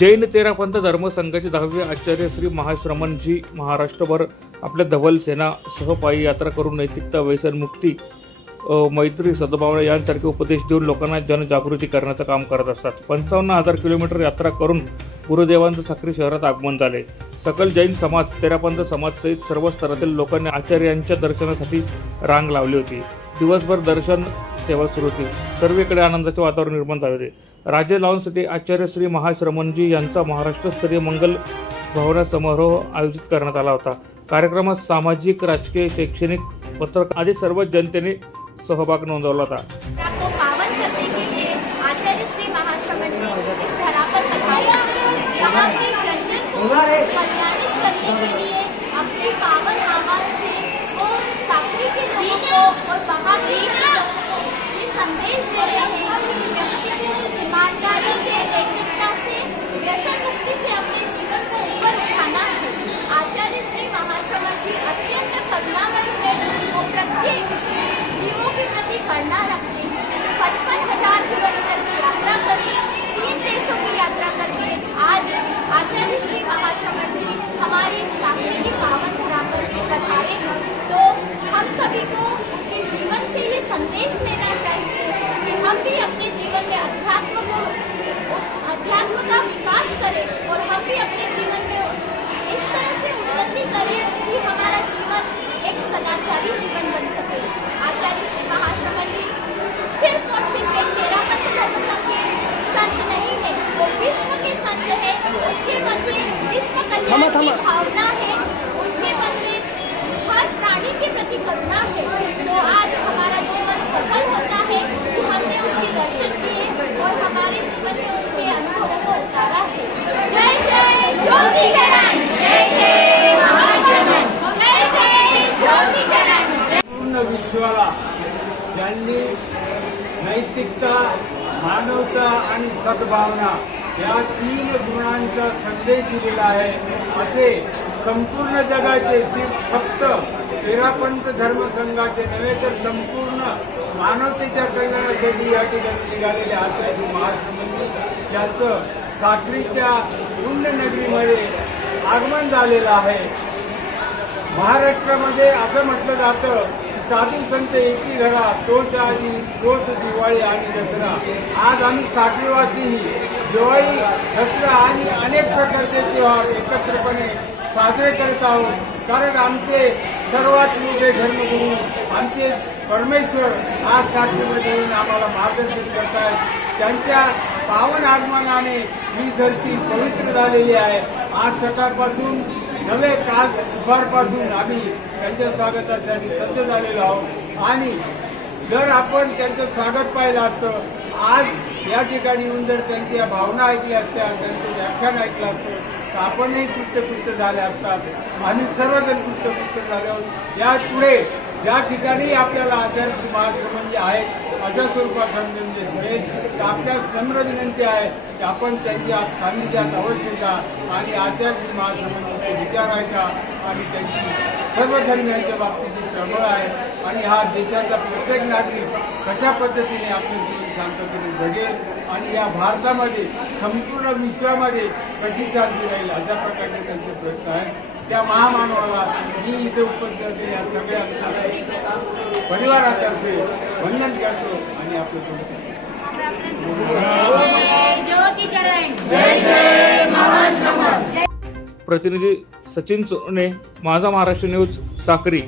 जैन तेरापंथ धर्मसंघाचे दहावे आचार्य श्री महाश्रमणजी महाराष्ट्रभर आपल्या धवल सेना सहपायी यात्रा करून नैतिकता व्यसनमुक्ती मैत्री सद्भावना यांसारखे उपदेश देऊन लोकांना जनजागृती करण्याचं काम करत असतात. पंचावन्न हजार किलोमीटर यात्रा करून गुरुदेवांचं साखरी शहरात आगमन झाले. सकल जैन समाज तेरापंथ समाज सहित सर्व स्तरातील लोकांनी आचार्यांच्या दर्शनासाठी रांग लावली होती. दिवसभर दर्शन सेवा सुरू होती. सर्वीकडे आनंदाचे वातावरण निर्माण झाले होते. राज्य लावूनसाठी आचार्य श्री महाश्रमणजी यांचा महाराष्ट्रस्तरीय मंगल भावना समारोह आयोजित करण्यात आला होता. कार्यक्रमात सामाजिक राजकीय शैक्षणिक पत्रकार आदी सर्व जनतेने सहभाग नोंदवला होता को पावन करने के लिए आचार्य श्री महाश्रमण जी इस धरा पर पधारे यहाँ के जन जन को कल्याणित करने के लिए अपने पावन आवाज से वो साकरी के लोगों को और बाहर के सभी लोगों को ये संदेश दे रहे हैं कि व्यक्ति को ईमानदारी से नैतिकता से व्यसन मुक्ति से अपने जीवन को ऊपर उठाना है आचार्य श्री महाश्रमण जी अत्यंत करुणामय है वो प्रत्येक जीवों के प्रति करुणा रखते हैं पचपन हजार किलोमीटर की यात्रा करके तीन देशों की यात्रा करके आज आचार्य श्री महाश्रमण जी हमारी सामने की पावन धरा पर पधारे हैं तो हम सभी को उनके जीवन से ये संदेश लेना चाहिए कि हम भी अपने जीवन में अध्यात्म को अध्यात्म का विकास करें और हम भी अपने जीवन में इस तरह से उन्नति करें कि हमारा जीवन एक सदाचारी जीवन बन सके आचार्य श्री महाश्रमण जी सिर्फ और सिर्फ एक तेरापंथ धर्म संघ के संत नहीं है वो विश्व के संत है उनके मन में विश्व कल्याण की भावना है उनके मन में हर प्राणी के प्रति करुणा है। तो आज हमारा जीवन सफल होता है कि हमने उनके दर्शन किए और हमारे जीवन में उनके अनुभवों को उतारा है। जय जय ज्योति चरण जय जय महाश्रमण जय जय ज्योति चरण पूर्ण विश्वाला ज्यांनी नैतिकता मानवता आणि सद्भावना या तीन गुणांचा संदेश दिलेला आहे. असे संपूर्ण जगाचे श्री फक्त तेरापंथ धर्मसंघाचे नव्हे तर संपूर्ण मानवतेच्या कल्याणासाठी या ठिकाणी निघालेले आचार्य महात्मा म्हणजे ज्याचं साखरीच्या पुण्यनगरीमध्ये आगमन झालेलं आहे. महाराष्ट्रामध्ये असं म्हटलं जातं की साधू संत एकी घरा तोच आधी तोच दिवाळी आणि दसरा. आज आम्ही साखरीवासीही दिवाळी दसरा आणि अनेक प्रकारचे त्योहार एकत्रपणे साजरे करत आहोत. कारण आमचे सर्वात मोठे धर्मगुरू आमचे परमेश्वर आज साखरीमध्ये येऊन आम्हाला मार्गदर्शन करत आहेत त्यांच्या पावन आगमनाने ही धरती पवित्र झालेली आहे. आज सकाळपासून नवे काल दुपारपासून आम्ही त्यांच्या स्वागतासाठी सज्ज झालेलो आहोत. आणि जर आपण त्यांचं स्वागत पाहिलं असतं आज या ठिकाणी येऊन जर त्यांच्या भावना ऐकल्या असत्या त्यांचं व्याख्यान ऐकलं असतं तर आपणही कृत्यकृत्य झाले असतात. आम्ही सर्वजण कृत्यकृत्य झाले या पुढे ज्या ठिकाणी आपल्याला आचार महाश्रमण जे आहेत अशा स्वरूपात संदेश मिळेल तर आपल्या नम्र विनंती आहे की आपण त्यांच्या सान्निध्यात अवश्य जा आणि आचार्य महाश्रमणचे विचार ऐका. आणि त्यांची सर्व धर्मियांच्या बाबतीची प्रबळ आहे आणि हा देशाचा प्रत्येक नागरिक कशा पद्धतीने आपलं जीवन शांततेने जगेल आणि या भारतामध्ये संपूर्ण विश्वामध्ये कशी शांती राहील अशा प्रकारचे त्यांचे प्रयत्न आहेत. त्या महामानवाला मी इथे उपस्थित असलेल्या सगळ्या परिवारातर्फे वंदन करतो आणि आपलं प्रतिनिधी सचिन सोने माझा महाराष्ट्र न्यूज साक्री.